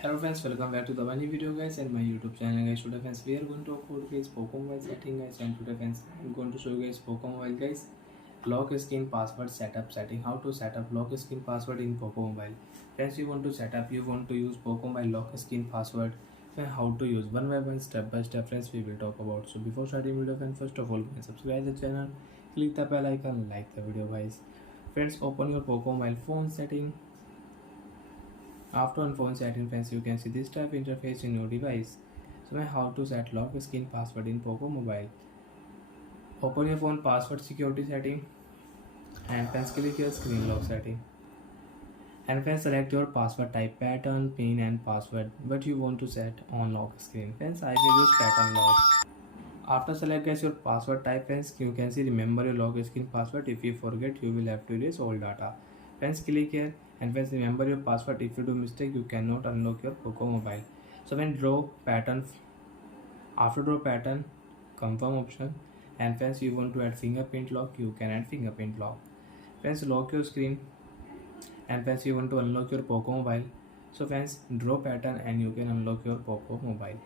Hello friends, welcome back to the new video guys and my YouTube channel guys. Today friends we are going to talk about guys Poco mobile setting guys, and today friends I'm going to show you guys Poco mobile guys lock screen password setup setting. How to set up lock screen password in Poco mobile. Friends, you want to use Poco mobile lock screen password, and how to use one by one, step by step friends we will talk about. So before starting video friends, first of all guys, subscribe the channel, click the bell icon, like the video guys. Friends, open your Poco mobile phone setting. After on phone setting friends, you can see this type interface in your device. So how to set lock screen password in Poco mobile. Open your phone password security setting and friends click your screen lock setting. And friends select your password type, pattern, pin and password what you want to set on lock screen. Friends, I will use pattern lock. After select guys your password type friends, you can see remember your lock screen password. If you forget, you will have to erase all data. Friends, click here and friends remember your password. If you do mistake, you cannot unlock your Poco mobile. So when draw pattern, after draw pattern, confirm option, and friends you want to add fingerprint lock, you can add fingerprint lock. Friends, lock your screen, and friends you want to unlock your Poco mobile. So friends, draw pattern and you can unlock your Poco mobile.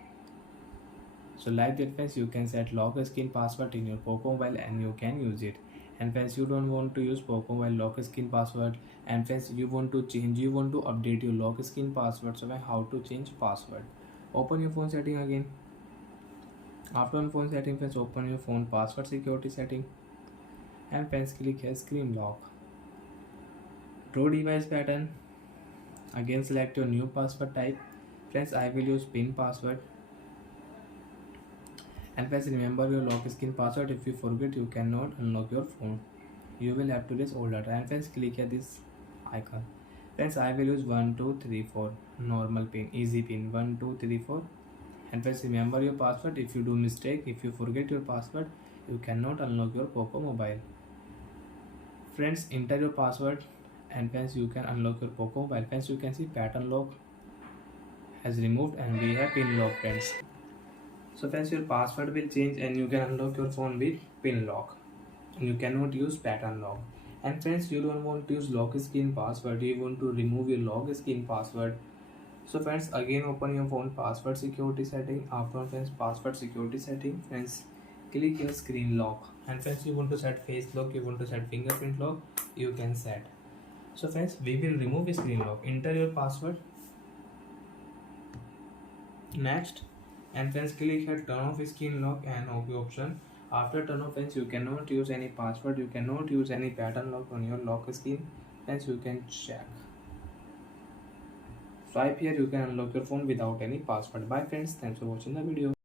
So like that friends, you can set lock screen password in your Poco mobile and you can use it. And friends, you don't want to use Poco mobile lock screen password, and friends you want to update your lock screen password. So how to change password. Open your phone setting again. After on phone setting friends, open your phone password security setting and friends click here screen lock. Draw device pattern. Again select your new password type. Friends, I will use pin password. And friends, remember your lock screen password. If you forget, you cannot unlock your phone. You will have to erase all data. And friends, click here this icon. Friends, I will use 1234 normal pin, easy pin 1234. And friends, remember your password. If you do mistake, if you forget your password, you cannot unlock your Poco mobile. Friends, enter your password and friends you can unlock your Poco mobile. Friends, you can see pattern lock has removed and we have pin lock friends. So friends, your password will change and you can unlock your phone with pin lock. You cannot use pattern lock. And friends, you don't want to use lock screen password, you want to remove your lock screen password. So friends, again open your phone password security setting. After friends password security setting, friends click your screen lock. And friends, you want to set face lock, you want to set fingerprint lock, you can set. So friends, we will remove screen lock. Enter your password. Next, and friends click here turn off screen lock and OK option. After turn off friends, you cannot use any password, you cannot use any pattern lock on your lock screen. Friends, you can check. Swipe here, you can unlock your phone without any password. Bye friends, thanks for watching the video.